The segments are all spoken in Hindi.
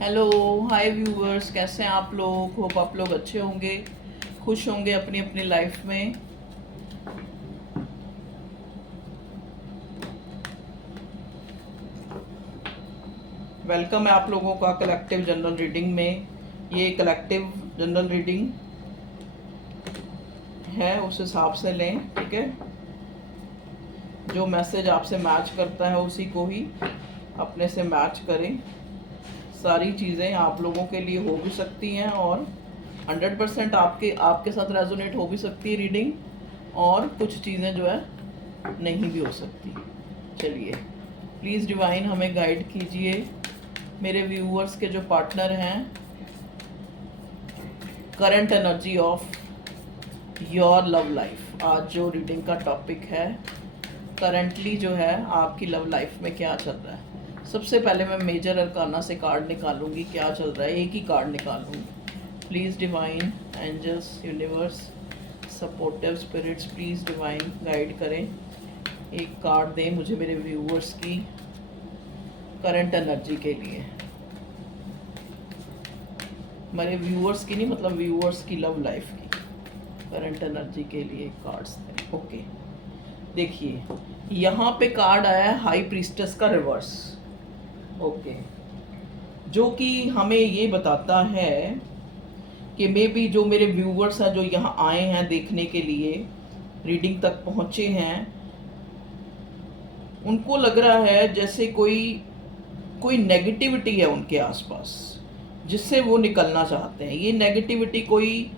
हेलो, हाय व्यूअर्स, कैसे हैं आप लोग। होप आप लोग अच्छे होंगे, खुश होंगे अपनी अपनी लाइफ में। वेलकम है आप लोगों का कलेक्टिव जनरल रीडिंग में। ये कलेक्टिव जनरल रीडिंग है, उस हिसाब से लें, ठीक है। जो मैसेज आपसे मैच करता है उसी को ही अपने से मैच करें। सारी चीज़ें आप लोगों के लिए हो भी सकती हैं और 100% आपके साथ रेजोनेट हो भी सकती है रीडिंग, और कुछ चीज़ें जो है नहीं भी हो सकती। चलिए, प्लीज़ डिवाइन हमें गाइड कीजिए। मेरे व्यूअर्स के जो पार्टनर हैं, current energy of your love life. आज जो रीडिंग का टॉपिक है, करंटली जो है आपकी लव लाइफ में क्या चल रहा है। सबसे पहले मैं मेजर अरकाना से कार्ड निकालूंगी, क्या चल रहा है, एक ही कार्ड निकालूंगी। Please divine, angels, universe, supportive spirits, please divine guide करें। एक कार्ड दें मुझे मेरे व्यूअर्स की करंट एनर्जी के लिए। मेरे व्यूअर्स की नहीं, मतलब व्यूअर्स की लव लाइफ की करंट एनर्जी के लिए कार्ड्स दें। ओके, देखिए यहाँ पे कार्ड आया है हाई प्रीस्टेस का रिवर्स। ओके, जो कि हमें ये बताता है कि मे बी जो मेरे व्यूअर्स हैं, जो यहाँ आए हैं देखने के लिए, रीडिंग तक पहुँचे हैं, उनको लग रहा है जैसे कोई कोई नेगेटिविटी है उनके आसपास जिससे वो निकलना चाहते हैं। ये नेगेटिविटी कोई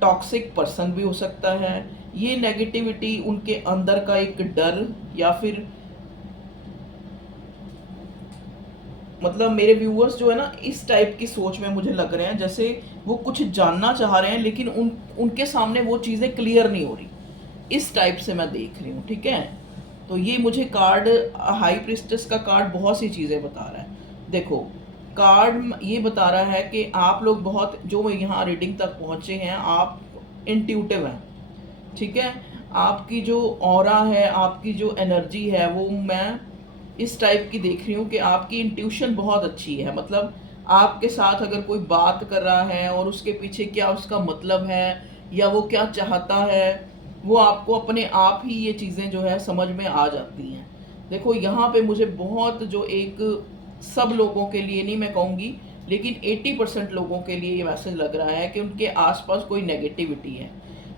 टॉक्सिक पर्सन भी हो सकता है। ये नेगेटिविटी उनके अंदर का एक डर, या फिर मतलब मेरे व्यूअर्स जो है ना, इस टाइप की सोच में मुझे लग रहे हैं जैसे वो कुछ जानना चाह रहे हैं, लेकिन उनके सामने वो चीज़ें क्लियर नहीं हो रही। इस टाइप से मैं देख रही हूँ, ठीक है। तो ये मुझे कार्ड, हाई प्रिस्टेस का कार्ड बहुत सी चीज़ें बता रहा है। देखो, कार्ड ये बता रहा है कि आप लोग बहुत, जो यहाँ रीडिंग तक पहुँचे हैं, आप इंट्यूटिव हैं, ठीक है। आपकी जो ऑरा है, आपकी जो एनर्जी है, वो मैं इस टाइप की देख रही हूँ कि आपकी इंट्यूशन बहुत अच्छी है। मतलब आपके साथ अगर कोई बात कर रहा है और उसके पीछे क्या उसका मतलब है, या वो क्या चाहता है, वो आपको अपने आप ही ये चीज़ें जो है समझ में आ जाती हैं। देखो यहाँ पे मुझे बहुत, जो एक, सब लोगों के लिए नहीं मैं कहूँगी, लेकिन 80% लोगों के लिए ये मैसेज लग रहा है कि उनके आसपास कोई नेगेटिविटी है,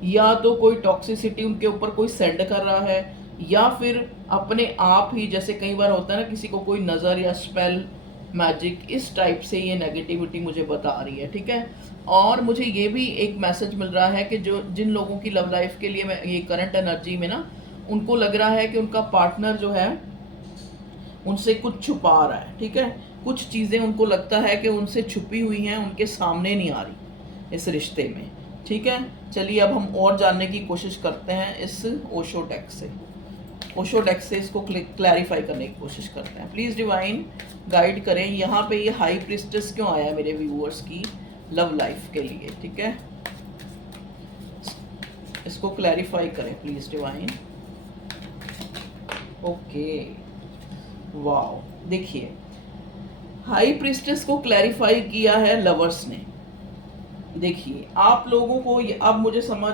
या तो कोई टॉक्सिसिटी उनके ऊपर कोई सेंड कर रहा है, या फिर अपने आप ही, जैसे कई बार होता है ना, किसी को कोई नज़र या स्पेल, मैजिक, इस टाइप से ये नेगेटिविटी मुझे बता रही है, ठीक है। और मुझे ये भी एक मैसेज मिल रहा है कि जो जिन लोगों की लव लाइफ के लिए मैं ये करंट एनर्जी में ना, उनको लग रहा है कि उनका पार्टनर जो है उनसे कुछ छुपा रहा है, ठीक है। कुछ चीज़ें उनको लगता है कि उनसे छुपी हुई हैं, उनके सामने नहीं आ रही इस रिश्ते में, ठीक है। चलिए अब हम और जानने की कोशिश करते हैं इस ओशो डेक से। ओशो डेक से इसको क्लैरिफाई करने की कोशिश करते हैं। प्लीज़ डिवाइन गाइड करें, यहाँ पे ये हाई प्रिस्टेस क्यों आया है मेरे व्यूअर्स की लव लाइफ के लिए, ठीक है। इसको क्लैरिफाई करें प्लीज़ डिवाइन। ओके, वाओ, देखिए हाई प्रिस्टेस को क्लैरिफाई किया है लवर्स ने। देखिए आप लोगों को अब मुझे समझ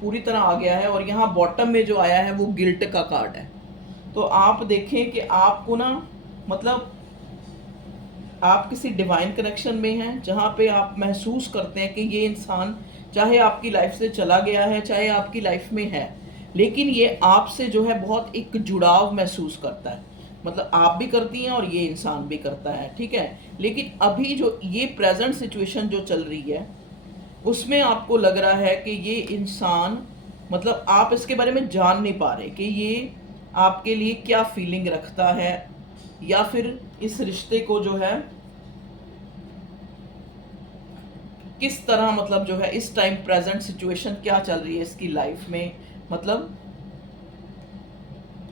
पूरी तरह आ गया है। और यहाँ बॉटम में जो आया है वो गिल्ट का कार्ड है। तो आप देखें कि आपको ना, मतलब आप किसी डिवाइन कनेक्शन में हैं, जहाँ पे आप महसूस करते हैं कि ये इंसान चाहे आपकी लाइफ से चला गया है, चाहे आपकी लाइफ में है, लेकिन ये आपसे जो है बहुत एक जुड़ाव महसूस करता है। मतलब आप भी करती हैं और ये इंसान भी करता है, ठीक है। लेकिन अभी जो ये प्रेजेंट सिचुएशन जो चल रही है, उसमें आपको लग रहा है कि ये इंसान, मतलब आप इसके बारे में जान नहीं पा रहे कि ये आपके लिए क्या फीलिंग रखता है, या फिर इस रिश्ते को जो है किस तरह, मतलब जो है इस टाइम प्रेजेंट सिचुएशन क्या चल रही है इसकी लाइफ में, मतलब।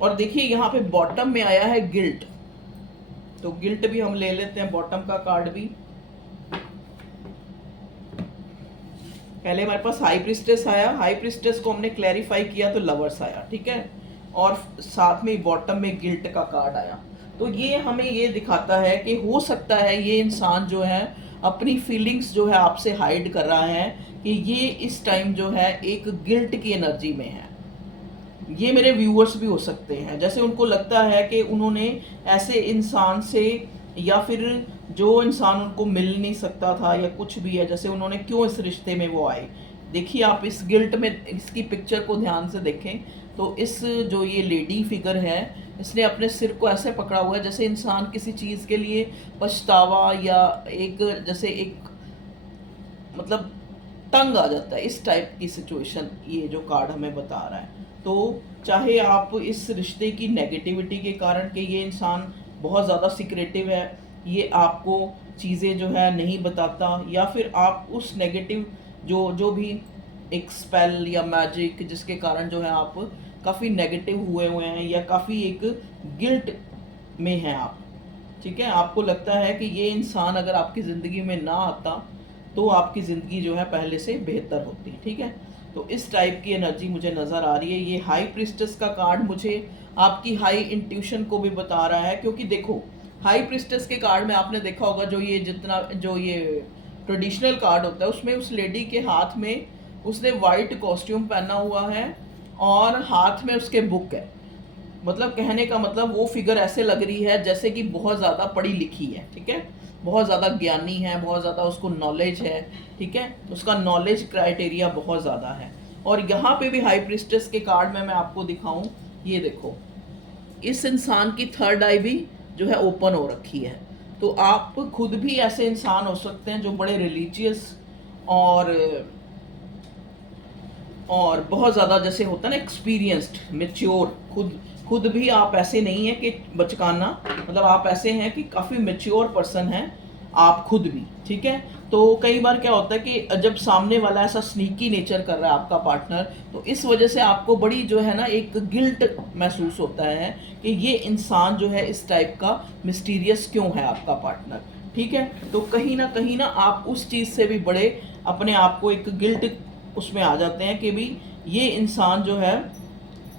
और देखिए यहाँ पे बॉटम में आया है गिल्ट। तो गिल्ट भी हम ले लेते हैं, बॉटम का कार्ड भी। पहले हमारे पास हाई प्रिस्टेस आया, हाई प्रिस्टेस को हमने क्लैरिफाई किया तो लवर्स आया, ठीक है। और साथ में बॉटम में गिल्ट का कार्ड आया। तो ये हमें ये दिखाता है कि हो सकता है ये इंसान जो है अपनी फीलिंग्स जो है आपसे हाइड कर रहा है, कि ये इस टाइम जो है एक गिल्ट की एनर्जी में है। ये मेरे व्यूअर्स भी हो सकते हैं, जैसे उनको लगता है कि उन्होंने ऐसे इंसान से, या फिर जो इंसान उनको मिल नहीं सकता था या कुछ भी है, जैसे उन्होंने क्यों इस रिश्ते में वो आए। देखिए आप इस गिल्ट में इसकी पिक्चर को ध्यान से देखें तो इस जो ये लेडी फिगर है, इसने अपने सिर को ऐसे पकड़ा हुआ है जैसे इंसान किसी चीज़ के लिए पछतावा या एक जैसे एक मतलब तंग आ जाता है, इस टाइप की सिचुएशन ये जो कार्ड हमें बता रहा है। तो चाहे आप इस रिश्ते की नेगेटिविटी के कारण कि ये इंसान बहुत ज़्यादा सिक्रेटिव है, ये आपको चीज़ें जो है नहीं बताता, या फिर आप उस नेगेटिव जो जो भी एक स्पेल या मैजिक जिसके कारण जो है आप काफ़ी नेगेटिव हुए हैं, या काफ़ी एक गिल्ट में हैं आप, ठीक है। आपको लगता है कि ये इंसान अगर आपकी ज़िंदगी में ना आता तो आपकी ज़िंदगी जो है पहले से बेहतर होती, ठीक है। तो इस टाइप की एनर्जी मुझे नज़र आ रही है। ये हाई प्रिस्टेस का कार्ड मुझे आपकी हाई इंट्यूशन को भी बता रहा है, क्योंकि देखो हाई प्रिस्टेस के कार्ड में आपने देखा होगा जो ये जितना जो ये ट्रेडिशनल कार्ड होता है उसमें उस लेडी के हाथ में उसने वाइट कॉस्ट्यूम पहना हुआ है और हाथ में उसके बुक है। मतलब कहने का मतलब वो फिगर ऐसे लग रही है जैसे कि बहुत ज़्यादा पढ़ी लिखी है, ठीक है, बहुत ज़्यादा ज्ञानी है, बहुत ज़्यादा उसको नॉलेज है, ठीक है, उसका नॉलेज क्राइटेरिया बहुत ज़्यादा है। और यहाँ पे भी हाई प्रिस्टेस के कार्ड में मैं आपको दिखाऊं, ये देखो इस इंसान की थर्ड आई भी जो है ओपन हो रखी है। तो आप खुद भी ऐसे इंसान हो सकते हैं जो बड़े रिलीजियस और बहुत ज़्यादा जैसे होता है ना एक्सपीरियंस्ड मेच्योर, खुद भी आप ऐसे नहीं हैं कि बचकाना, मतलब आप ऐसे हैं कि काफ़ी मेच्योर पर्सन हैं आप खुद भी, ठीक है। तो कई बार क्या होता है कि जब सामने वाला ऐसा स्नीकी नेचर कर रहा है आपका पार्टनर, तो इस वजह से आपको बड़ी जो है ना एक गिल्ट महसूस होता है कि ये इंसान जो है इस टाइप का मिस्टीरियस क्यों है आपका पार्टनर, ठीक है। तो कहीं ना आप उस चीज़ से भी बड़े अपने आप को एक गिल्ट उसमें आ जाते हैं कि भी ये इंसान जो है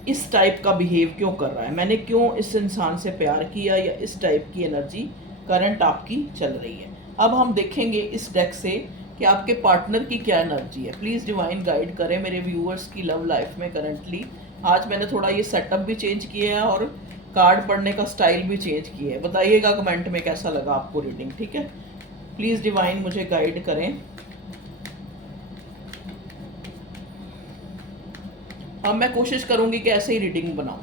इस टाइप का बिहेव क्यों कर रहा है, मैंने क्यों इस इंसान से प्यार किया, या इस टाइप की एनर्जी करंट आपकी चल रही है। अब हम देखेंगे इस डेक से कि आपके पार्टनर की क्या एनर्जी है। प्लीज़ डिवाइन गाइड करें मेरे व्यूअर्स की लव लाइफ में करंटली। आज मैंने थोड़ा ये सेटअप भी चेंज किया है और कार्ड पढ़ने का स्टाइल भी चेंज किया है। बताइएगा कमेंट में कैसा लगा आपको रीडिंग, ठीक है। प्लीज़ डिवाइन मुझे गाइड करें। अब मैं कोशिश करूंगी कि ऐसे ही रीडिंग बनाऊं,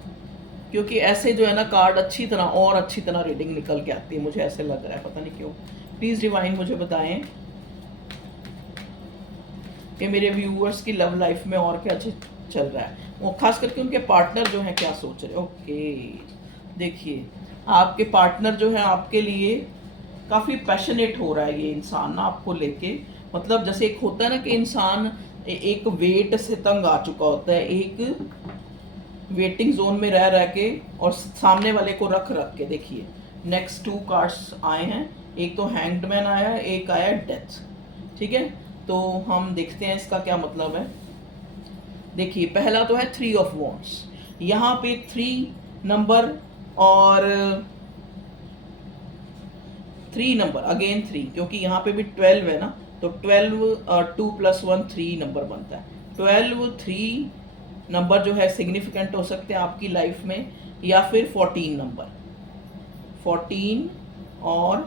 क्योंकि ऐसे जो है ना कार्ड अच्छी तरह रीडिंग निकल के आती है, मुझे ऐसे लग रहा है, पता नहीं क्यों। प्लीज़ डिवाइन मुझे बताएं कि मेरे व्यूअर्स की लव लाइफ में और क्या चल रहा है, वो खास करके उनके पार्टनर जो है क्या सोच रहे हैं। ओके, देखिए आपके पार्टनर जो है आपके लिए काफ़ी पैशनेट हो रहा है ये इंसान ना आपको लेके। मतलब जैसे एक होता है ना कि इंसान एक वेट से तंग आ चुका होता है, एक वेटिंग जोन में रह के और सामने वाले को रख के। देखिए नेक्स्ट 2 कार्ड्स आए हैं, एक तो हैंग्ड मैन आया है, एक आया डेथ, ठीक है। तो हम देखते हैं इसका क्या मतलब है। देखिए पहला तो है 3 ऑफ वॉन्ड्स, यहाँ पे 3 नंबर और 3 नंबर अगेन 3, क्योंकि यहाँ पे भी 12 है ना, तो 12 2 + 1 3 नंबर बनता है। 12 3 नंबर जो है सिग्निफिकेंट हो सकते हैं आपकी लाइफ में, या फिर 14 नंबर, 14 और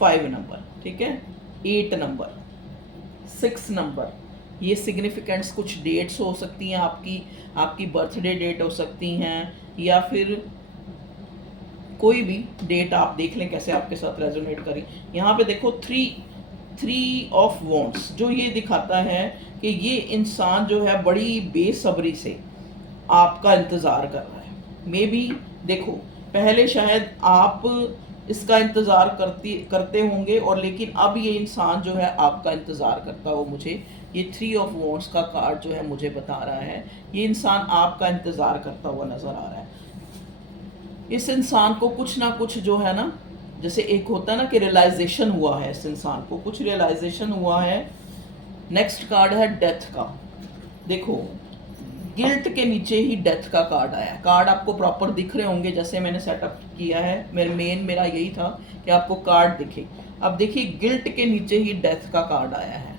5 नंबर, ठीक है, 8 नंबर, 6 नंबर, ये सिग्निफिकेंट्स कुछ डेट्स हो सकती हैं आपकी बर्थडे डेट हो सकती हैं, या फिर कोई भी डेट आप देख लें कैसे आपके साथ रेजोनेट करें। यहाँ पे देखो 3 ऑफ वॉन्ड्स जो ये दिखाता है कि ये इंसान जो है बड़ी बेसब्री से आपका इंतज़ार कर रहा है। मे बी देखो पहले शायद आप इसका इंतज़ार करते होंगे, और लेकिन अब ये इंसान जो है आपका इंतज़ार करता हो। मुझे ये 3 ऑफ वॉन्ड्स का कार्ड जो है मुझे बता रहा है ये इंसान आपका इंतज़ार करता हुआ नज़र आ रहा है। इस इंसान को कुछ ना कुछ जो है ना, जैसे एक होता है ना कि रियलाइजेशन हुआ है, इस इंसान को कुछ रियलाइजेशन हुआ है। नेक्स्ट कार्ड है डेथ का। देखो गिल्ट के नीचे ही डेथ का कार्ड आया। कार्ड आपको प्रॉपर दिख रहे होंगे जैसे मैंने सेटअप किया है, मेरा यही था कि आपको कार्ड दिखे। अब देखिए गिल्ट के नीचे ही डेथ का कार्ड आया है,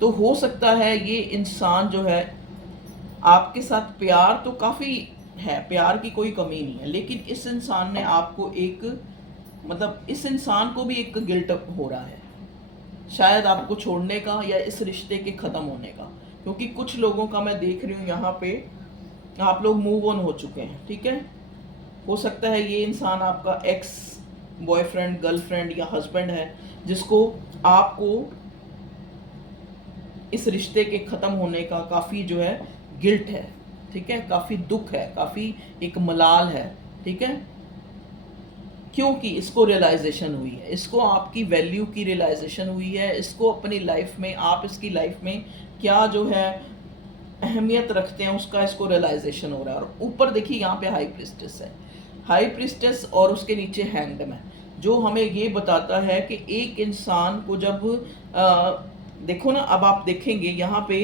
तो हो सकता है ये इंसान जो है आपके साथ प्यार तो काफ़ी है, प्यार की कोई कमी नहीं है, लेकिन इस इंसान ने आपको एक मतलब इस इंसान को भी एक गिल्ट हो रहा है शायद आपको छोड़ने का या इस रिश्ते के ख़त्म होने का, क्योंकि कुछ लोगों का मैं देख रही हूँ यहाँ पे आप लोग मूव ऑन हो चुके हैं। ठीक है, हो सकता है ये इंसान आपका एक्स बॉयफ्रेंड, गर्लफ्रेंड या हस्बैंड है जिसको आपको इस रिश्ते के ख़त्म होने का काफ़ी जो है गिल्ट है। ठीक है, काफ़ी दुख है, काफ़ी एक मलाल है। ठीक है, क्योंकि इसको रियलाइजेशन हुई है, इसको आपकी वैल्यू की रियलाइजेशन हुई है, इसको अपनी लाइफ में आप इसकी लाइफ में क्या जो है अहमियत रखते हैं उसका इसको रियलाइजेशन हो रहा है। और ऊपर देखिए यहाँ पे हाई प्रिस्टेस है, हाई प्रिस्टेस और उसके नीचे हैंग्ड मैन, जो हमें ये बताता है कि एक इंसान को जब देखो ना, अब आप देखेंगे यहाँ पे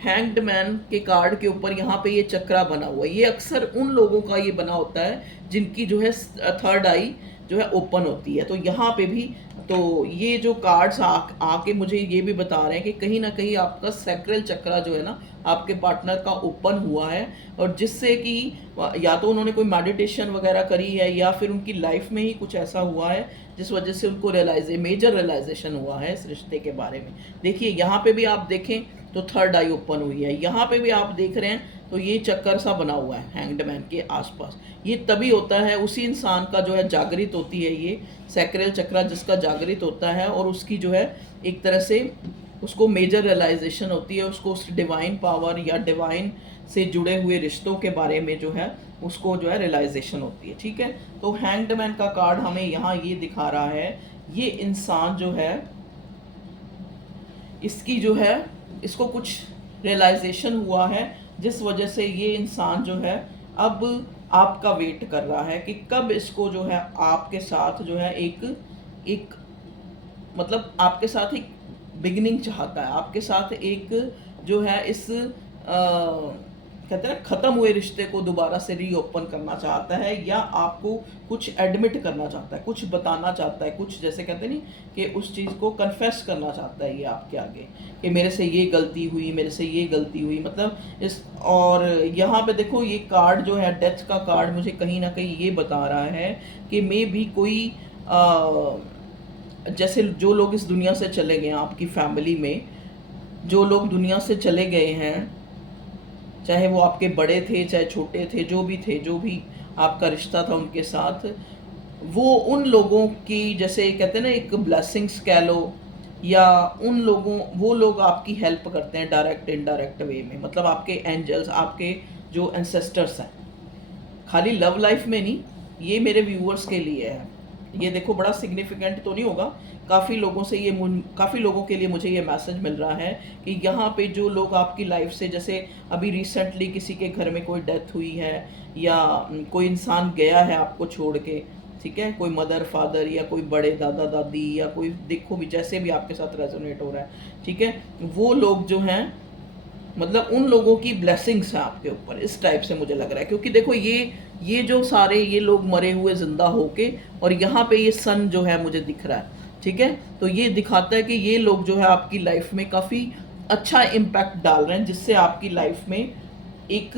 हैंग्ड मैन के कार्ड के ऊपर यहाँ पे ये चक्रा बना हुआ है। ये अक्सर उन लोगों का ये बना होता है जिनकी जो है थर्ड आई जो है ओपन होती है। तो यहाँ पे भी तो ये जो कार्ड्स आके मुझे ये भी बता रहे हैं कि कहीं ना कहीं आपका सैक्रल चक्रा जो है ना आपके पार्टनर का ओपन हुआ है, और जिससे कि या तो उन्होंने कोई मेडिटेशन वगैरह करी है या फिर उनकी लाइफ में ही कुछ ऐसा हुआ है जिस वजह से उनको मेजर रियलाइजेशन हुआ है इस रिश्ते के बारे में। देखिए यहाँ पे भी आप देखें तो थर्ड आई ओपन हुई है, यहाँ पे भी आप देख रहे हैं तो ये चक्कर सा बना हुआ है हैंग्ड मैन के आसपास। ये तभी होता है उसी इंसान का जो है जागृत होती है ये सैक्रल चक्रा, जिसका जागृत होता है और उसकी जो है एक तरह से उसको मेजर रियलाइजेशन होती है, उसको उस डिवाइन पावर या डिवाइन से जुड़े हुए रिश्तों के बारे में जो है उसको जो है रियलाइजेशन होती है। ठीक है, तो हैंग्ड मैन का कार्ड हमें यहाँ ये दिखा रहा है, ये इंसान जो है इसकी जो है इसको कुछ रियलाइजेशन हुआ है जिस वजह से ये इंसान जो है अब आपका वेट कर रहा है कि कब इसको जो है आपके साथ जो है एक मतलब आपके साथ एक बिगिनिंग चाहता है, आपके साथ एक जो है इस कहते हैं ना ख़त्म हुए रिश्ते को दोबारा से रीओपन करना चाहता है, या आपको कुछ एडमिट करना चाहता है, कुछ बताना चाहता है, कुछ जैसे कहते नहीं कि उस चीज़ को कन्फेस करना चाहता है ये आपके आगे कि मेरे से ये गलती हुई, मेरे से ये गलती हुई, मतलब इस। और यहाँ पे देखो ये कार्ड जो है डेथ का कार्ड मुझे कहीं ना कहीं ये बता रहा है कि मे भी कोई जैसे जो लोग इस दुनिया से चले गए हैं, आपकी फैमिली में जो लोग दुनिया से चले गए हैं, चाहे वो आपके बड़े थे चाहे छोटे थे, जो भी आपका रिश्ता था उनके साथ, वो उन लोगों की जैसे कहते हैं ना एक ब्लेसिंग्स कह लो, या उन लोगों वो लोग आपकी हेल्प करते हैं डायरेक्ट इनडायरेक्ट वे में, मतलब आपके एंजल्स, आपके जो एंसेस्टर्स हैं। खाली लव लाइफ में नहीं, ये मेरे व्यूअर्स के लिए है। ये देखो बड़ा सिग्निफिकेंट तो नहीं होगा, काफ़ी लोगों के लिए मुझे ये मैसेज मिल रहा है कि यहाँ पे जो लोग आपकी लाइफ से, जैसे अभी रिसेंटली किसी के घर में कोई डेथ हुई है या कोई इंसान गया है आपको छोड़ के, ठीक है, कोई मदर फादर या कोई बड़े दादा दादी या कोई देखो भी जैसे भी आपके साथ रेजोनेट हो रहा है, ठीक है, वो लोग जो हैं मतलब उन लोगों की ब्लेसिंग्स हैं आपके ऊपर, इस टाइप से मुझे लग रहा है। क्योंकि देखो ये जो सारे ये लोग मरे हुए जिंदा होके, और यहाँ पे ये सन जो है मुझे दिख रहा है, ठीक है, तो ये दिखाता है कि ये लोग जो है आपकी लाइफ में काफ़ी अच्छा इम्पैक्ट डाल रहे हैं, जिससे आपकी लाइफ में एक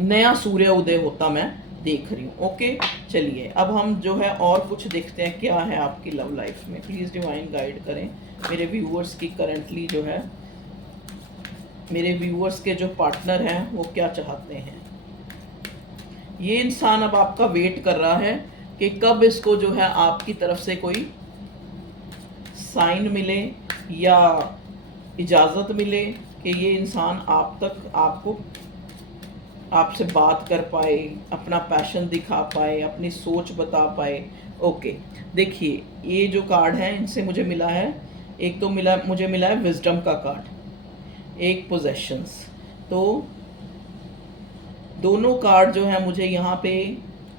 नया सूर्य उदय होता मैं देख रही हूँ। ओके, चलिए अब हम जो है और कुछ देखते हैं क्या है आपकी लव लाइफ में। प्लीज़ डिवाइन गाइड करें मेरे व्यूअर्स की करंटली जो है, मेरे व्यूअर्स के जो पार्टनर हैं वो क्या चाहते हैं। ये इंसान अब आपका वेट कर रहा है कि कब इसको जो है आपकी तरफ से कोई साइन मिले या इजाज़त मिले कि ये इंसान आपसे बात कर पाए, अपना पैशन दिखा पाए, अपनी सोच बता पाए। ओके, देखिए ये जो कार्ड है इनसे मुझे मिला है, एक तो मुझे मिला है विजडम का कार्ड, एक पोजेशंस। तो दोनों कार्ड जो है मुझे यहाँ पे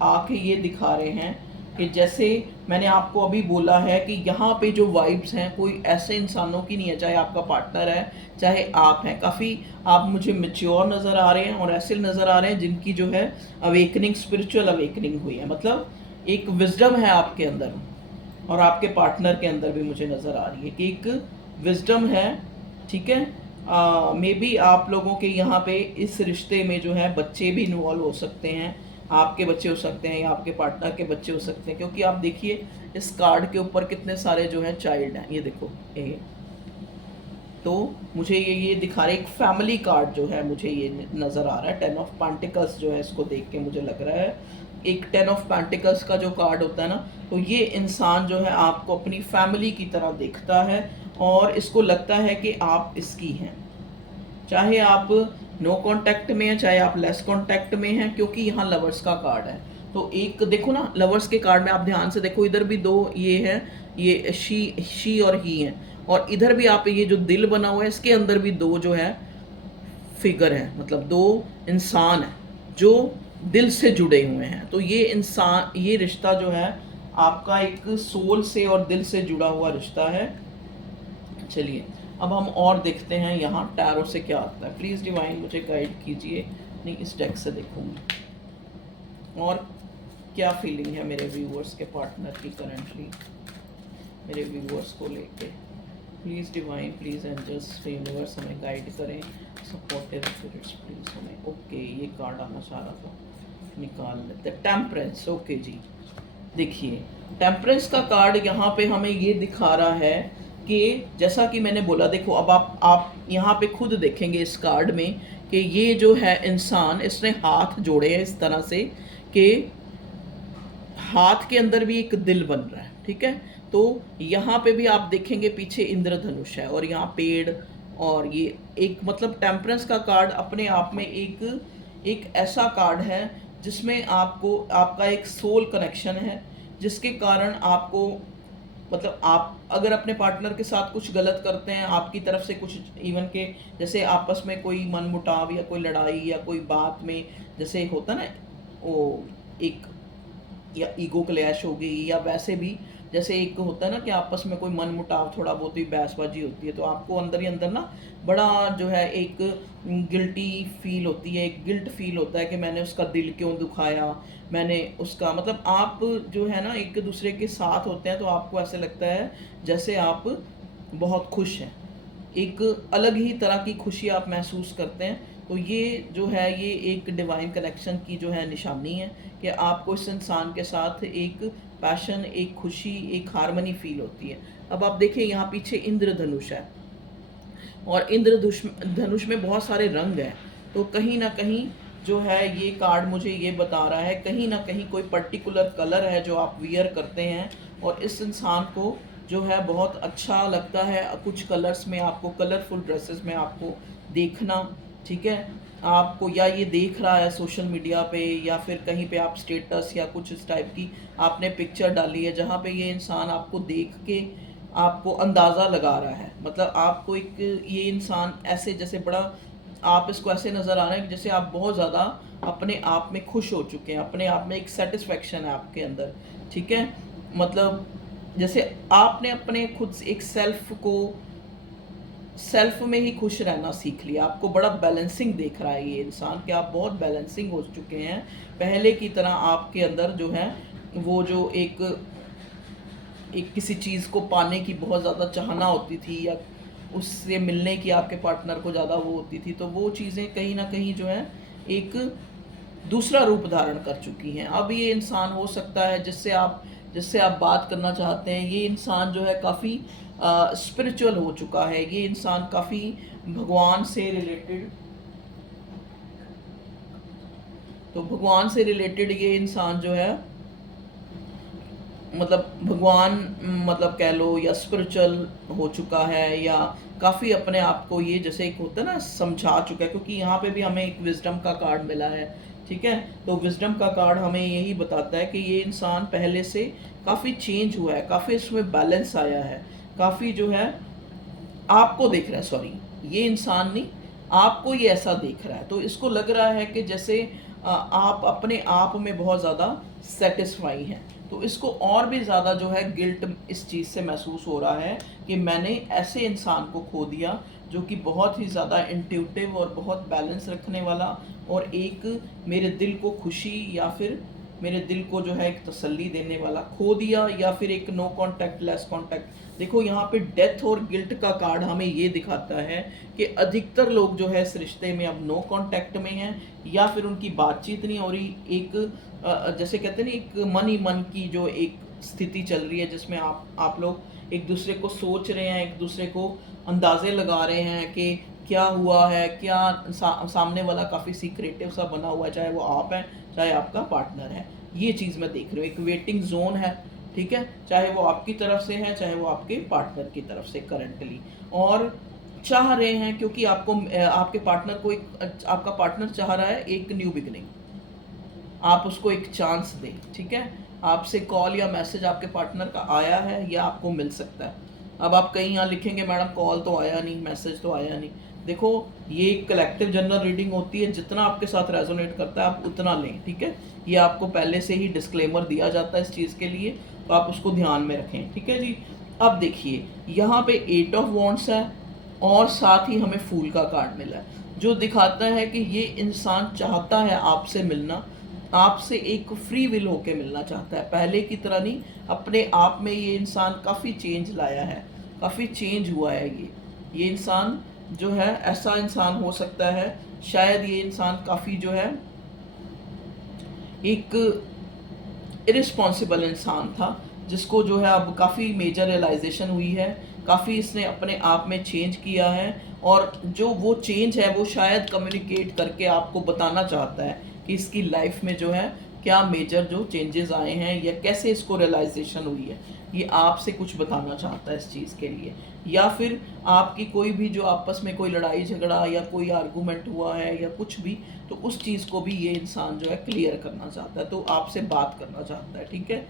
आके ये दिखा रहे हैं कि जैसे मैंने आपको अभी बोला है कि यहाँ पे जो वाइब्स हैं कोई ऐसे इंसानों की नहीं है, चाहे आपका पार्टनर है चाहे आप हैं, काफ़ी आप मुझे मेच्योर नज़र आ रहे हैं और ऐसे नज़र आ रहे हैं जिनकी जो है अवेकनिंग, स्पिरिचुअल अवेकनिंग हुई है, मतलब एक विजडम है आपके अंदर और आपके पार्टनर के अंदर भी मुझे नज़र आ रही है कि एक विजडम है। ठीक है, मे बी आप लोगों के यहाँ पे इस रिश्ते में जो है बच्चे भी इन्वॉल्व हो सकते हैं, आपके बच्चे हो सकते हैं या आपके पार्टनर के बच्चे हो सकते हैं, क्योंकि आप देखिए इस कार्ड के ऊपर कितने सारे जो हैं चाइल्ड हैं, ये देखो ये, तो मुझे ये दिखा रहे, एक फैमिली कार्ड जो है मुझे ये नज़र आ रहा है। 10 ऑफ पेंटिकल्स जो है इसको देख के मुझे लग रहा है, एक 10 ऑफ पेंटिकल्स का जो कार्ड होता है ना, तो ये इंसान जो है आपको अपनी फैमिली की तरह देखता है और इसको लगता है कि आप इसकी हैं, चाहे आप नो कांटेक्ट में हैं चाहे आप लेस कांटेक्ट में हैं, क्योंकि यहाँ लवर्स का कार्ड है। तो एक देखो ना, लवर्स के कार्ड में आप ध्यान से देखो, इधर भी दो ये है, ये शी और ही है, और इधर भी आप ये जो दिल बना हुआ है इसके अंदर भी दो जो है फिगर है, मतलब दो इंसान है जो दिल से जुड़े हुए हैं। तो ये इंसान, ये रिश्ता जो है आपका एक सोल से और दिल से जुड़ा हुआ रिश्ता है। चलिए अब हम और देखते हैं यहाँ टैरो से क्या आता है। प्लीज़ डिवाइन मुझे गाइड कीजिए, नहीं इस डेक से देखूँगी, और क्या फीलिंग है मेरे व्यूअर्स के पार्टनर की करेंटली, मेरे व्यूअर्स को लेके। Please divine, please angels, universe हमें गाइड करें, सपोर्टिव स्पिरिट्स प्लीज़ हमें। ओके, ये कार्ड आना चाह रहा था, निकाल लेते। टेम्परेंस, ओके जी, देखिए टेम्परेंस का कार्ड यहाँ पे हमें ये दिखा रहा है कि जैसा कि मैंने बोला, देखो अब आप यहाँ पे खुद देखेंगे इस कार्ड में कि ये जो है इंसान, इसने हाथ जोड़े हैं इस तरह से कि हाथ के अंदर भी एक दिल बन रहा है। ठीक है, तो यहाँ पे भी आप देखेंगे पीछे इंद्रधनुष है और यहाँ पेड़, और ये एक मतलब टेम्परेंस का कार्ड अपने आप में एक ऐसा कार्ड है जिसमें आपको आपका एक सोल कनेक्शन है, जिसके कारण आपको मतलब आप अगर अपने पार्टनर के साथ कुछ गलत करते हैं, आपकी तरफ से कुछ इवन के जैसे आपस में कोई मनमुटाव या कोई लड़ाई या कोई बात में जैसे होता ना वो एक या ईगो क्लैश हो गई, या वैसे भी जैसे एक होता है ना कि आपस में कोई मन मुटाव, थोड़ा बहुत ही बहसबाजी होती है, तो आपको अंदर ही अंदर ना बड़ा जो है एक गिल्टी फील होती है, एक गिल्ट फील होता है कि मैंने उसका दिल क्यों दुखाया, मैंने उसका मतलब आप जो है ना एक दूसरे के साथ होते हैं तो आपको ऐसे लगता है जैसे आप बहुत खुश हैं, एक अलग ही तरह की खुशी आप महसूस करते हैं। तो ये जो है ये एक डिवाइन कनेक्शन की जो है निशानी है कि आपको इस इंसान के साथ एक पैशन, एक खुशी, एक हार्मनी फील होती है। अब आप देखिए यहाँ पीछे इंद्रधनुष है और इंद्रधनुष धनुष में बहुत सारे रंग हैं, तो कहीं ना कहीं जो है ये कार्ड मुझे ये बता रहा है कहीं ना कहीं कोई पर्टिकुलर कलर है जो आप वियर करते हैं और इस इंसान को जो है बहुत अच्छा लगता है कुछ कलर्स में, आपको कलरफुल ड्रेसेस में आपको देखना। ठीक है, आपको या ये देख रहा है सोशल मीडिया पे या फिर कहीं पे आप स्टेटस या कुछ इस टाइप की आपने पिक्चर डाली है जहाँ पे ये इंसान आपको देख के आपको अंदाज़ा लगा रहा है, मतलब आपको एक ये इंसान ऐसे जैसे बड़ा आप इसको ऐसे नज़र आ रहा है कि जैसे आप बहुत ज़्यादा अपने आप में खुश हो चुके हैं, अपने आप में एक सेटिस्फेक्शन है आपके अंदर। ठीक है, मतलब जैसे आपने अपने खुद से एक सेल्फ में ही खुश रहना सीख लिया, आपको बड़ा बैलेंसिंग देख रहा है ये इंसान कि आप बहुत बैलेंसिंग हो चुके हैं, पहले की तरह आपके अंदर जो है वो जो एक किसी चीज़ को पाने की बहुत ज़्यादा चाहना होती थी या उससे मिलने की आपके पार्टनर को ज़्यादा वो होती थी, तो वो चीज़ें कहीं ना कहीं जो है एक दूसरा रूप धारण कर चुकी हैं। अब ये इंसान हो सकता है जिससे आप बात करना चाहते हैं, ये इंसान जो है काफ़ी स्पिरिचुअल हो चुका है, ये इंसान काफ़ी भगवान से रिलेटेड, तो भगवान से रिलेटेड ये इंसान जो है मतलब भगवान मतलब कह लो या स्पिरिचुअल हो चुका है या काफ़ी अपने आप को ये जैसे एक होता है ना समझा चुका है, क्योंकि यहाँ पे भी हमें एक विजडम का कार्ड मिला है। ठीक है, तो विजडम का कार्ड हमें यही बताता है कि ये इंसान पहले से काफ़ी चेंज हुआ है, काफ़ी इसमें बैलेंस आया है, काफ़ी जो है आपको देख रहा है, सॉरी ये इंसान नहीं आपको ये ऐसा देख रहा है, तो इसको लग रहा है कि जैसे आप अपने आप में बहुत ज़्यादा सेटिस्फाई हैं, तो इसको और भी ज़्यादा जो है गिल्ट इस चीज़ से महसूस हो रहा है कि मैंने ऐसे इंसान को खो दिया जो कि बहुत ही ज़्यादा इंट्यूटिव और बहुत बैलेंस रखने वाला और एक मेरे दिल को खुशी या फिर मेरे दिल को जो है एक तसल्ली देने वाला खो दिया, या फिर एक नो कांटेक्ट लेस कांटेक्ट। देखो यहाँ पे डेथ और गिल्ट का कार्ड हमें ये दिखाता है कि अधिकतर लोग जो है इस रिश्ते में अब नो कांटेक्ट में हैं, या फिर उनकी बातचीत नहीं हो रही। एक जैसे कहते हैं ना, एक मन ही मन की जो एक स्थिति चल रही है जिसमें आप लोग एक दूसरे को सोच रहे हैं, एक दूसरे को अंदाजे लगा रहे हैं कि क्या हुआ है, क्या सामने वाला काफ़ी सीक्रेटिव सा बना हुआ है, चाहे वो आप हैं चाहे आपका पार्टनर है। ये चीज़ मैं देख रही हूँ, एक वेटिंग जोन है, ठीक है, चाहे वो आपकी तरफ से है चाहे वो आपके पार्टनर की तरफ से करंटली, और चाह रहे हैं क्योंकि आपको आपके पार्टनर को एक आपका पार्टनर चाह रहा है एक न्यू बिगनिंग, आप उसको एक चांस दें, ठीक है। आपसे कॉल या मैसेज आपके पार्टनर का आया है या आपको मिल सकता है। अब आप कहीं यहाँ लिखेंगे मैडम कॉल तो आया नहीं, मैसेज तो आया नहीं। देखो ये कलेक्टिव जनरल रीडिंग होती है, जितना आपके साथ रेजोनेट करता है आप उतना लें, ठीक है। ये आपको पहले से ही डिस्क्लेमर दिया जाता है इस चीज़ के लिए, तो आप उसको ध्यान में रखें, ठीक है जी। अब देखिए यहाँ पे 8 ऑफ वॉन्ड्स है और साथ ही हमें फूल का कार्ड मिला है, जो दिखाता है कि ये इंसान चाहता है आपसे मिलना, आपसे एक फ्री विल होके मिलना चाहता है, पहले की तरह नहीं। अपने आप में ये इंसान काफ़ी चेंज लाया है, काफ़ी चेंज हुआ है। ये इंसान जो है ऐसा इंसान हो सकता है, शायद ये इंसान काफ़ी जो है एक इरिस्पॉन्सिबल इंसान था, जिसको जो है अब काफ़ी मेजर रियलाइजेशन हुई है, काफ़ी इसने अपने आप में चेंज किया है, और जो वो चेंज है वो शायद कम्युनिकेट करके आपको बताना चाहता है कि इसकी लाइफ में जो है क्या मेजर जो चेंजेस आए हैं या कैसे इसको रियलाइजेशन हुई है, ये आपसे कुछ बताना चाहता है इस चीज़ के लिए। या फिर आपकी कोई भी जो आपस में कोई लड़ाई झगड़ा या कोई आर्गूमेंट हुआ है या कुछ भी, तो उस चीज़ को भी ये इंसान जो है क्लियर करना चाहता है, तो आपसे बात करना चाहता है, ठीक है।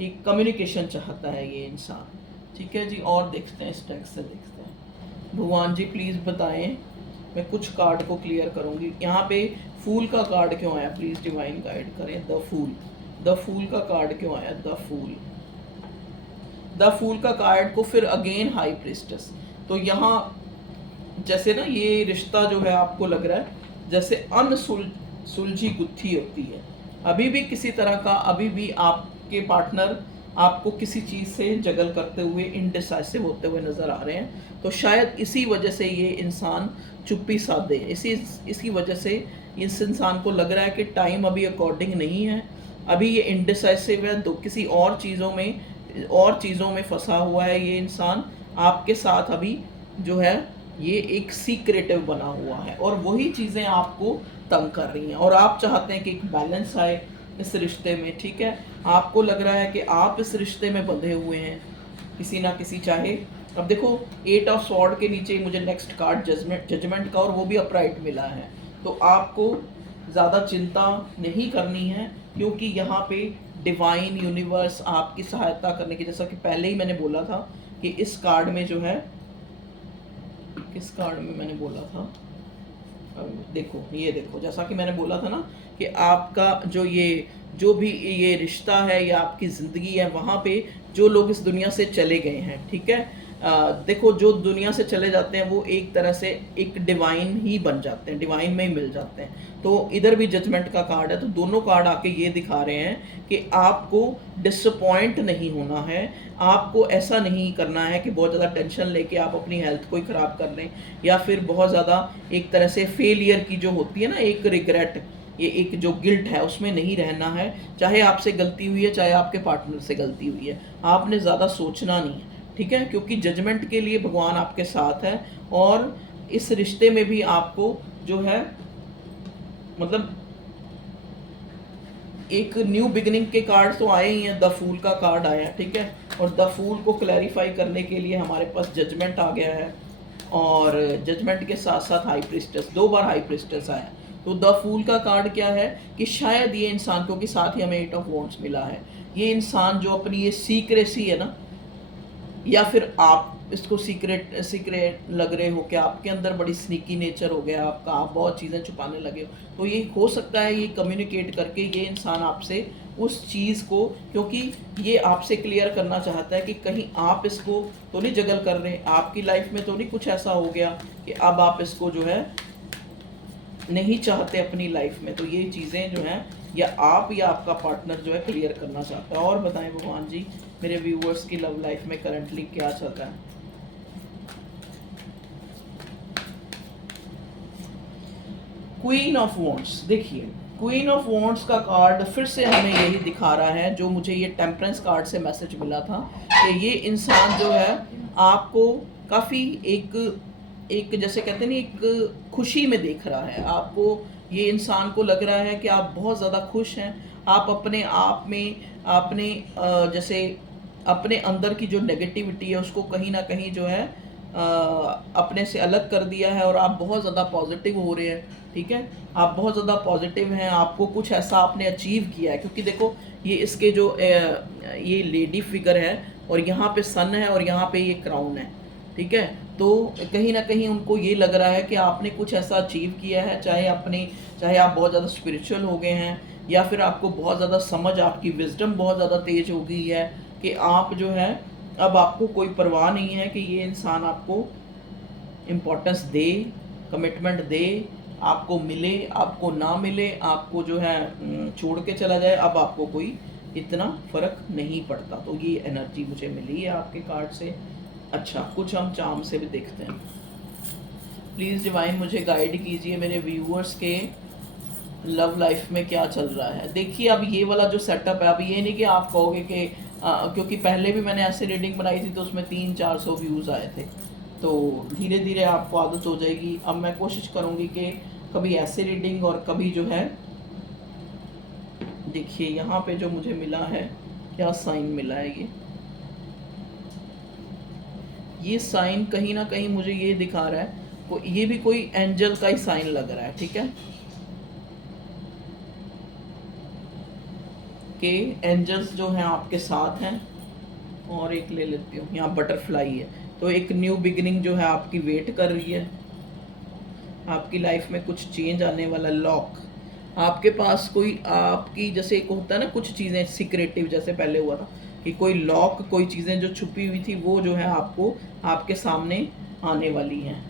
एक कम्युनिकेशन चाहता है ये इंसान, ठीक है जी। और देखते हैं, इस टेक्स्ट से देखते हैं। भगवान जी प्लीज़ बताएं, मैं कुछ कार्ड को क्लियर करूंगी। यहाँ पे फूल का कार्ड क्यों आया, प्लीज़ डिवाइन गाइड करें। द फूल का कार्ड क्यों आया, द फूल का कार्ड को फिर अगेन हाई प्रिस्टेस। तो यहाँ जैसे ना ये रिश्ता जो है आपको लग रहा है जैसे सुलझी गुत्थी होती है, अभी भी किसी तरह का, अभी भी आपके पार्टनर आपको किसी चीज़ से जगल करते हुए, इनडिसाइसिव होते हुए नज़र आ रहे हैं। तो शायद इसी वजह से ये इंसान चुप्पी साधे, इसी वजह से इस इंसान को लग रहा है कि टाइम अभी अकॉर्डिंग नहीं है, अभी ये इनडिसाइसिव है, तो किसी और चीज़ों में फंसा हुआ है ये इंसान। आपके साथ अभी जो है ये एक सीक्रेटिव बना हुआ है, और वही चीज़ें आपको तंग कर रही हैं, और आप चाहते हैं कि एक बैलेंस आए इस रिश्ते में, ठीक है। आपको लग रहा है कि आप इस रिश्ते में बंधे हुए हैं किसी ना किसी, चाहे अब देखो 8 ऑफ स्वॉर्ड के नीचे मुझे नेक्स्ट कार्ड जजमेंट का, और वो भी अपराइट मिला है। तो आपको ज़्यादा चिंता नहीं करनी है, क्योंकि यहाँ पे डिवाइन यूनिवर्स आपकी सहायता करने की, जैसा कि पहले ही मैंने बोला था कि इस कार्ड में जो है, किस कार्ड में मैंने बोला था, देखो ये देखो, जैसा कि मैंने बोला था ना कि आपका जो भी ये रिश्ता है या आपकी ज़िंदगी है, वहाँ पे जो लोग इस दुनिया से चले गए हैं, ठीक है, देखो जो दुनिया से चले जाते हैं वो एक तरह से एक डिवाइन ही बन जाते हैं, डिवाइन में ही मिल जाते हैं। तो इधर भी जजमेंट का कार्ड है, तो दोनों कार्ड आके ये दिखा रहे हैं कि आपको डिसअपॉइंट नहीं होना है, आपको ऐसा नहीं करना है कि बहुत ज़्यादा टेंशन लेके आप अपनी हेल्थ को ही ख़राब कर लें, या फिर बहुत ज़्यादा एक तरह से फेलियर की जो होती है ना, एक रिग्रेट, ये एक जो गिल्ट है उसमें नहीं रहना है। चाहे आपसे गलती हुई है, चाहे आपके पार्टनर से गलती हुई है, आपने ज़्यादा सोचना नहीं है, ठीक है, क्योंकि जजमेंट के लिए भगवान आपके साथ है, और इस रिश्ते में भी आपको जो है मतलब एक न्यू बिगिनिंग के कार्ड तो आए ही हैं, द फूल का कार्ड आया, ठीक है, और द फूल को क्लैरिफाई करने के लिए हमारे पास जजमेंट आ गया है, और जजमेंट के साथ साथ हाई प्रिस्टेस, 2 बार हाई प्रिस्टेस आया। तो द फूल का कार्ड क्या है कि शायद ये इंसान, क्योंकि साथ ही हमें 8 ऑफ वॉन्ड्स मिला है, ये इंसान जो अपनी ये सीक्रेसी है ना, या फिर आप इसको सीक्रेट सीक्रेट लग रहे हो, कि आपके अंदर बड़ी स्नीकी नेचर हो गया आपका, आप बहुत चीज़ें छुपाने लगे हो, तो ये हो सकता है ये कम्युनिकेट करके ये इंसान आपसे उस चीज़ को, क्योंकि ये आपसे क्लियर करना चाहता है कि कहीं आप इसको तो नहीं जगल कर रहे, आपकी लाइफ में तो नहीं कुछ ऐसा हो गया कि अब आप इसको जो है नहीं चाहते अपनी लाइफ में। तो ये चीज़ें जो हैं या आप या आपका पार्टनर जो है क्लियर करना चाहता है। और बताएं भगवान जी, मेरे व्यूअर्स की लव लाइफ में करंटली क्या चल रहा है। क्वीन ऑफ वॉन्ड्स, देखिए क्वीन ऑफ वॉन्ड्स का कार्ड फिर से हमें यही दिखा रहा है जो मुझे ये टेम्परेंस कार्ड से मैसेज मिला था, कि ये इंसान जो है आपको काफ़ी एक जैसे कहते हैं ना, एक खुशी में देख रहा है आपको। ये इंसान को लग रहा है कि आप बहुत ज़्यादा खुश हैं, आप अपने आप में आपने जैसे अपने अंदर की जो नेगेटिविटी है उसको कहीं ना कहीं जो है अपने से अलग कर दिया है, और आप बहुत ज़्यादा पॉजिटिव हो रहे हैं। ठीक है, आप बहुत ज़्यादा पॉजिटिव हैं, आपको कुछ ऐसा आपने अचीव किया है, क्योंकि देखो ये इसके जो ये लेडी फिगर है, और यहाँ पे सन है, और यहाँ पे ये क्राउन है। ठीक है, तो कहीं ना कहीं उनको ये लग रहा है कि आपने कुछ ऐसा अचीव किया है, चाहे आप बहुत ज़्यादा स्पिरिचुअल हो गए हैं, या फिर आपको बहुत ज़्यादा समझ, आपकी विजडम बहुत ज़्यादा तेज हो गई है, कि आप जो है अब आपको कोई परवाह नहीं है कि ये इंसान आपको इम्पोर्टेंस दे, कमिटमेंट दे, आपको मिले, आपको ना मिले, आपको जो है छोड़ के चला जाए, अब आपको कोई इतना फ़र्क नहीं पड़ता। तो ये एनर्जी मुझे मिली है आपके कार्ड से। अच्छा, कुछ हम चार्म से भी देखते हैं। प्लीज़ डिवाइन मुझे गाइड कीजिए मेरे व्यूअर्स के लव लाइफ में क्या चल रहा है। देखिए अब ये वाला जो सेटअप है, अब ये नहीं कि आप कहोगे कि क्योंकि पहले भी मैंने ऐसे रीडिंग बनाई थी तो उसमें 300-400 व्यूज़ आए थे, तो धीरे धीरे आपको आदत हो जाएगी। अब मैं कोशिश करूँगी कि कभी ऐसे रीडिंग और कभी जो है, देखिए यहाँ पे जो मुझे मिला है, क्या साइन मिला है, ये साइन कहीं ना कहीं मुझे ये दिखा रहा है, ये भी कोई एंजल का ही साइन लग रहा है। ठीक है, कि एंजल्स जो हैं आपके साथ हैं। और एक ले लेती हूँ, यहाँ बटरफ्लाई है, तो एक न्यू बिगिनिंग जो है आपकी वेट कर रही है, आपकी लाइफ में कुछ चेंज आने वाला। लॉक, आपके पास कोई आपकी जैसे एक होता है ना कुछ चीज़ें सीक्रेटिव, जैसे पहले हुआ था कि कोई लॉक, कोई चीज़ें जो छुपी हुई थी वो जो है आपको आपके सामने आने वाली हैं,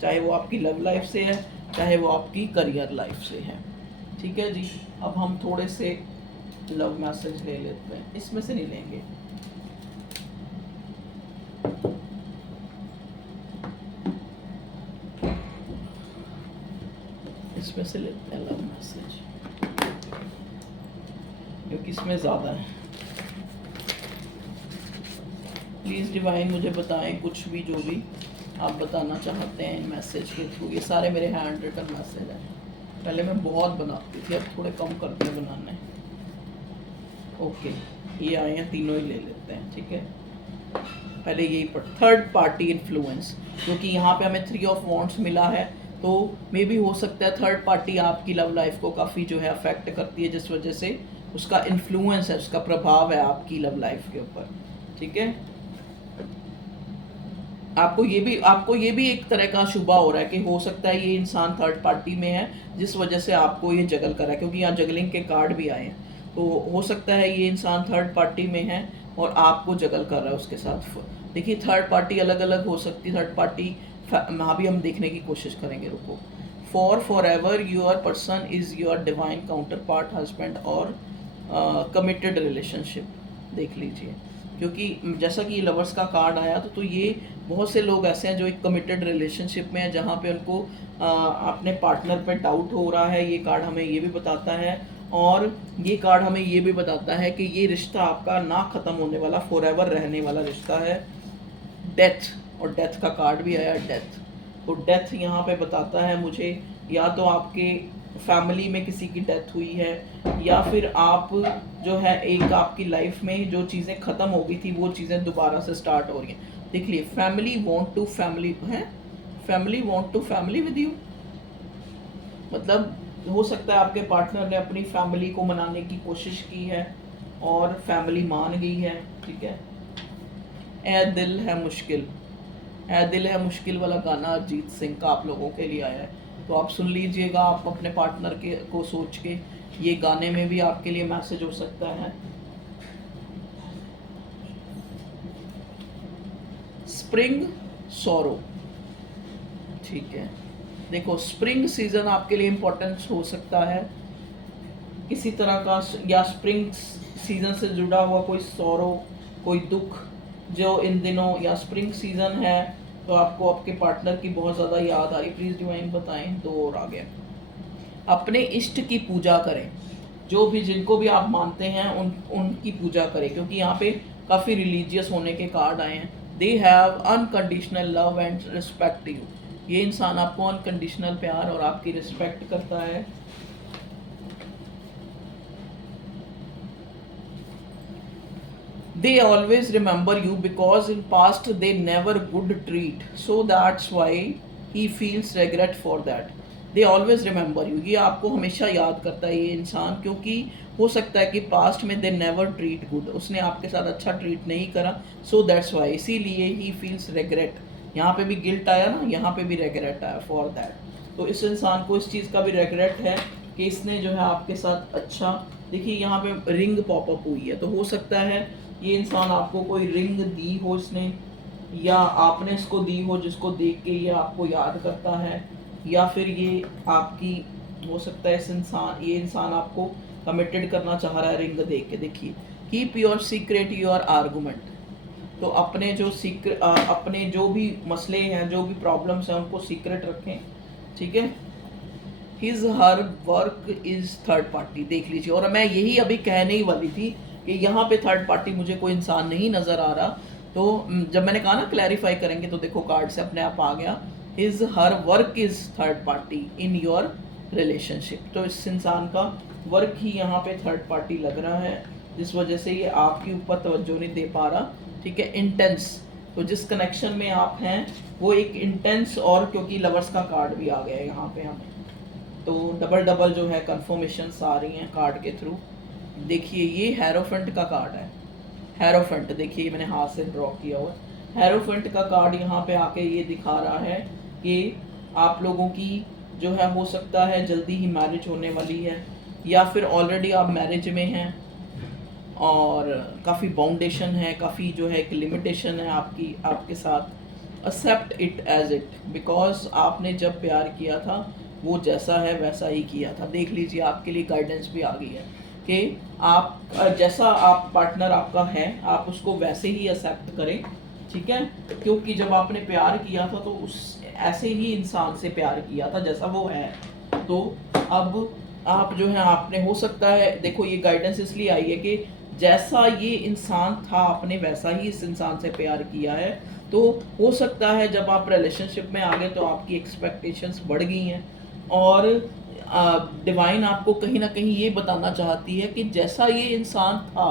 चाहे वो आपकी लव लाइफ से है, चाहे वो आपकी करियर लाइफ से है। ठीक है जी, अब हम थोड़े से लव मैसेज ले लेते हैं, इसमें से नहीं लेंगे। इसमें से लेते हैं लव मैसेज, क्योंकि इसमें ज़्यादा है। प्लीज़ डिवाइन मुझे बताएं कुछ भी, जो भी आप बताना चाहते हैं मैसेज के थ्रू। ये सारे मेरे हैंड रिटन मैसेज हैं, पहले मैं बहुत बनाती थी, अब थोड़े कम कर दिए बनाने। ओके, ये आए हैं, तीनों ही ले लेते हैं। ठीक है, पहले यही पर थर्ड पार्टी इन्फ्लुएंस, क्योंकि यहाँ पे हमें 3 ऑफ वॉन्ड्स मिला है, तो मे भी हो सकता है थर्ड पार्टी आपकी लव लाइफ को काफ़ी जो है अफेक्ट करती है, जिस वजह से उसका इन्फ्लुएंस है, उसका प्रभाव है आपकी लव लाइफ के ऊपर। ठीक है, आपको ये भी एक तरह का शुबा हो रहा है कि हो सकता है ये इंसान थर्ड पार्टी में है, जिस वजह से आपको ये जगल कर रहा है, क्योंकि यहाँ जगलिंग के कार्ड भी आए हैं, तो हो सकता है ये इंसान थर्ड पार्टी में है और आपको जगल कर रहा है उसके साथ। देखिए थर्ड पार्टी अलग अलग हो सकती है, थर्ड पार्टी वहाँ भी हम देखने की कोशिश करेंगे। रुको, for ever your person is your divine counter part, husband और कमिटेड रिलेशनशिप, देख लीजिए, क्योंकि जैसा कि लवर्स का कार्ड आया तो ये बहुत से लोग ऐसे हैं जो एक कमिटेड रिलेशनशिप में है, जहाँ पे उनको अपने पार्टनर पे डाउट हो रहा है। ये कार्ड हमें ये भी बताता है, और ये कार्ड हमें ये भी बताता है कि ये रिश्ता आपका ना ख़त्म होने वाला, फॉरएवर रहने वाला रिश्ता है। डेथ, और डेथ का कार्ड भी आया, डेथ। तो डेथ यहाँ पे बताता है मुझे, या तो आपके फैमिली में किसी की डेथ हुई है, या फिर आप जो है एक आपकी लाइफ में जो चीज़ें ख़त्म हो गई थी वो चीज़ें दोबारा से स्टार्ट हो रही हैं। देख लिए, फैमिली वांट टू फैमिली है, family want to family with you, मतलब हो सकता है आपके पार्टनर ने अपनी फैमिली को मनाने की कोशिश की है और फैमिली मान गई है। ठीक है, ए दिल है मुश्किल, है दिल है मुश्किल वाला गाना अरिजीत सिंह का आप लोगों के लिए आया है, तो आप सुन लीजिएगा। आप अपने पार्टनर के को सोच के, ये गाने में भी आपके लिए मैसेज हो सकता है। स्प्रिंग सोरो, ठीक है। देखो स्प्रिंग सीजन आपके लिए इम्पोर्टेंस हो सकता है किसी तरह का, या स्प्रिंग सीजन से जुड़ा हुआ कोई सौरो, कोई दुख जो इन दिनों, या स्प्रिंग सीजन है तो आपको आपके पार्टनर की बहुत ज़्यादा याद आ रही। प्लीज़ डिवाइन बताएं। 2 और आ गया। अपने इष्ट की पूजा करें, जो भी जिनको भी आप मानते हैं उनकी पूजा करें, क्योंकि यहाँ पे काफ़ी रिलीजियस होने के कार्ड आए हैं। They have unconditional love and respect you, ये इंसान आपको अनकंडीशनल प्यार और आपकी रिस्पेक्ट करता है। They always remember you because in past they never good treat, so that's why he feels regret for that. They always remember you, ये आपको हमेशा याद करता है ये इंसान, क्योंकि हो सकता है कि पास्ट में they never treat good, उसने आपके साथ अच्छा ट्रीट नहीं करा, so that's why, इसीलिए he feels regret। यहाँ पे भी गिल्ट आया ना, यहाँ पे भी regret आया for that। तो इस इंसान को इस चीज़ का भी regret है कि इसने जो है आपके साथ अच्छा, देखिए यहाँ पे रिंग पॉपअप हुई है, तो हो सकता है ये इंसान आपको कोई रिंग दी हो इसने, या आपने इसको दी हो जिसको देख के ये आपको याद करता है, या फिर ये आपकी, हो सकता है ये इंसान आपको कमिटेड करना चाह रहा है रिंग देख के। देखिए keep your secret your argument, तो अपने जो भी मसले हैं, जो भी प्रॉब्लम्स हैं, उनको सीक्रेट रखें, ठीक है। His her work is third party, देख लीजिए। और मैं यही अभी कहने ही वाली थी कि यहाँ पे थर्ड पार्टी मुझे कोई इंसान नहीं नज़र आ रहा, तो जब मैंने कहा ना क्लैरिफाई करेंगे, तो देखो कार्ड से अपने आप आ गया, his her work is third party in your relationship. तो इस इंसान का वर्क ही यहाँ पे थर्ड पार्टी लग रहा है, जिस वजह से ये आपके ऊपर तवज्जो नहीं दे पा रहा, ठीक है। इंटेंस, तो जिस कनेक्शन में आप हैं वो एक इंटेंस, और क्योंकि लवर्स का कार्ड भी आ गया है यहाँ पे हमें, तो डबल जो है कन्फर्मेशंस आ रही हैं कार्ड के थ्रू। देखिए ये हेरोफेंट का कार्ड है, हेरोफेंट, देखिए मैंने हाथ से ड्रॉ किया हुआ है। हेरोफेंट का कार्ड यहाँ पे आके ये दिखा रहा है कि आप लोगों की जो है हो सकता है जल्दी ही मैरिज होने वाली है, या फिर ऑलरेडी आप मैरिज में हैं और काफ़ी बाउंडेशन है, काफ़ी जो है एक लिमिटेशन है आपके साथ। Accept it as it, because आपने जब प्यार किया था वो जैसा है वैसा ही किया था। देख लीजिए आपके लिए गाइडेंस भी आ गई है कि आप जैसा आप पार्टनर आपका है आप उसको वैसे ही एक्सेप्ट करें, ठीक है। क्योंकि जब आपने प्यार किया था तो उस ऐसे ही इंसान से प्यार किया था जैसा वो है, तो अब आप जो है आपने, हो सकता है, देखो ये गाइडेंस इसलिए आई है कि जैसा ये इंसान था आपने वैसा ही इस इंसान से प्यार किया है, तो हो सकता है जब आप रिलेशनशिप में आ गए तो आपकी एक्सपेक्टेशंस बढ़ गई हैं, और डिवाइन आपको कहीं ना कहीं ये बताना चाहती है कि जैसा ये इंसान था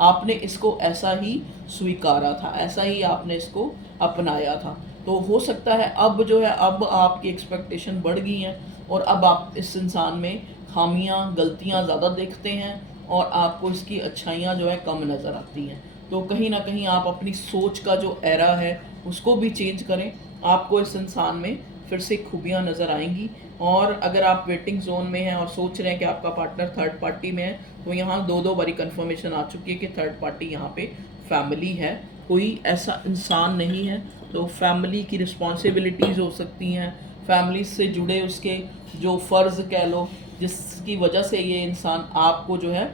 आपने इसको ऐसा ही स्वीकारा था, ऐसा ही आपने इसको अपनाया था। तो हो सकता है अब जो है अब आपकी एक्सपेक्टेशन बढ़ गई हैं और अब आप इस इंसान में खामियां, गलतियां ज़्यादा देखते हैं और आपको इसकी अच्छाइयां जो है कम नज़र आती हैं। तो कहीं ना कहीं आप अपनी सोच का जो एरा है उसको भी चेंज करें, आपको इस इंसान में फिर से खूबियाँ नज़र आएंगी। और अगर आप वेटिंग जोन में हैं और सोच रहे हैं कि आपका पार्टनर थर्ड पार्टी में है, तो यहाँ दो बारी कंफर्मेशन आ चुकी है कि थर्ड पार्टी यहाँ पे फैमिली है, कोई ऐसा इंसान नहीं है। तो फैमिली की रिस्पॉन्सिबिलिटीज़ हो सकती हैं, फैमिली से जुड़े उसके जो फ़र्ज़ कह लो, जिसकी वजह से ये इंसान आपको जो है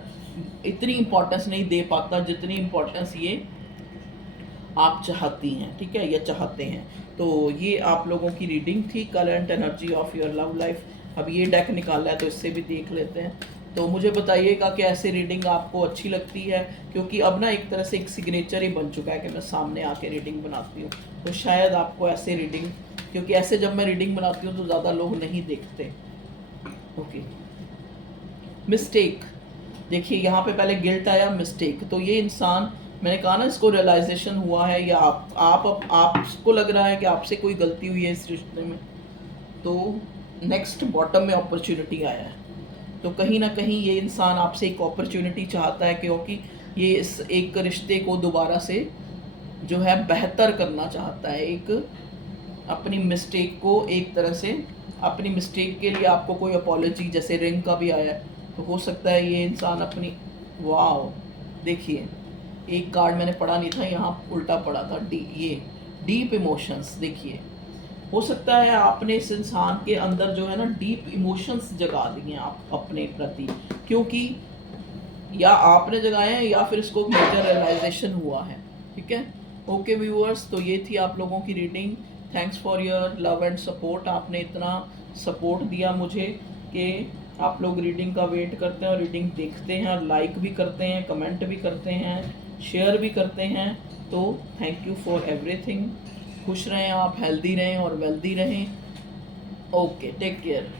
इतनी इम्पोर्टेंस नहीं दे पाता जितनी इम्पोर्टेंस ये आप चाहती हैं, ठीक है, या चाहते हैं। तो ये आप लोगों की रीडिंग थी, current energy of your love life. अब ये डेक निकाला है तो इससे भी देख लेते हैं। तो मुझे बताइएगा कि ऐसी रीडिंग आपको अच्छी लगती है, क्योंकि अब ना एक तरह से एक सिग्नेचर ही बन चुका है कि मैं सामने आके रीडिंग बनाती हूँ, तो शायद आपको ऐसे रीडिंग, क्योंकि ऐसे जब मैं रीडिंग बनाती हूँ तो ज़्यादा लोग नहीं देखते। ओके, मिस्टेक, देखिए यहाँ पे पहले गिल्ट आया, मिस्टेक, तो ये इंसान, मैंने कहा ना इसको रियलाइजेशन हुआ है, या आपको लग रहा है कि आपसे कोई गलती हुई है इस रिश्ते में। तो नेक्स्ट बॉटम में अपॉर्चुनिटी आया है, तो कहीं ना कहीं ये इंसान आपसे एक अपॉर्चुनिटी चाहता है, क्योंकि ये इस एक रिश्ते को दोबारा से जो है बेहतर करना चाहता है, एक अपनी मिस्टेक को एक तरह से, अपनी मिस्टेक के लिए आपको कोई अपॉलोजी, जैसे रिंग का भी आया है, तो हो सकता है ये इंसान अपनी, वाओ देखिए एक कार्ड मैंने पढ़ा नहीं था, यहाँ उल्टा पड़ा था, डी, ये डीप इमोशंस। देखिए हो सकता है आपने इस इंसान के अंदर जो है ना डीप इमोशंस जगा दिए आप अपने प्रति, क्योंकि या आपने जगाए हैं या फिर इसको मेजर रियलाइजेशन हुआ है। ठीक है, ओके व्यूअर्स, तो ये थी आप लोगों की reading. Thanks for your love and support. आपने इतना सपोर्ट दिया मुझे कि आप लोग रीडिंग का वेट करते हैं और रीडिंग देखते हैं और लाइक भी करते हैं, कमेंट भी करते हैं, शेयर भी करते हैं। तो थैंक यू फॉर एवरीथिंग। खुश रहें आप, हेल्दी रहें और वेल्दी रहें। Okay, take care.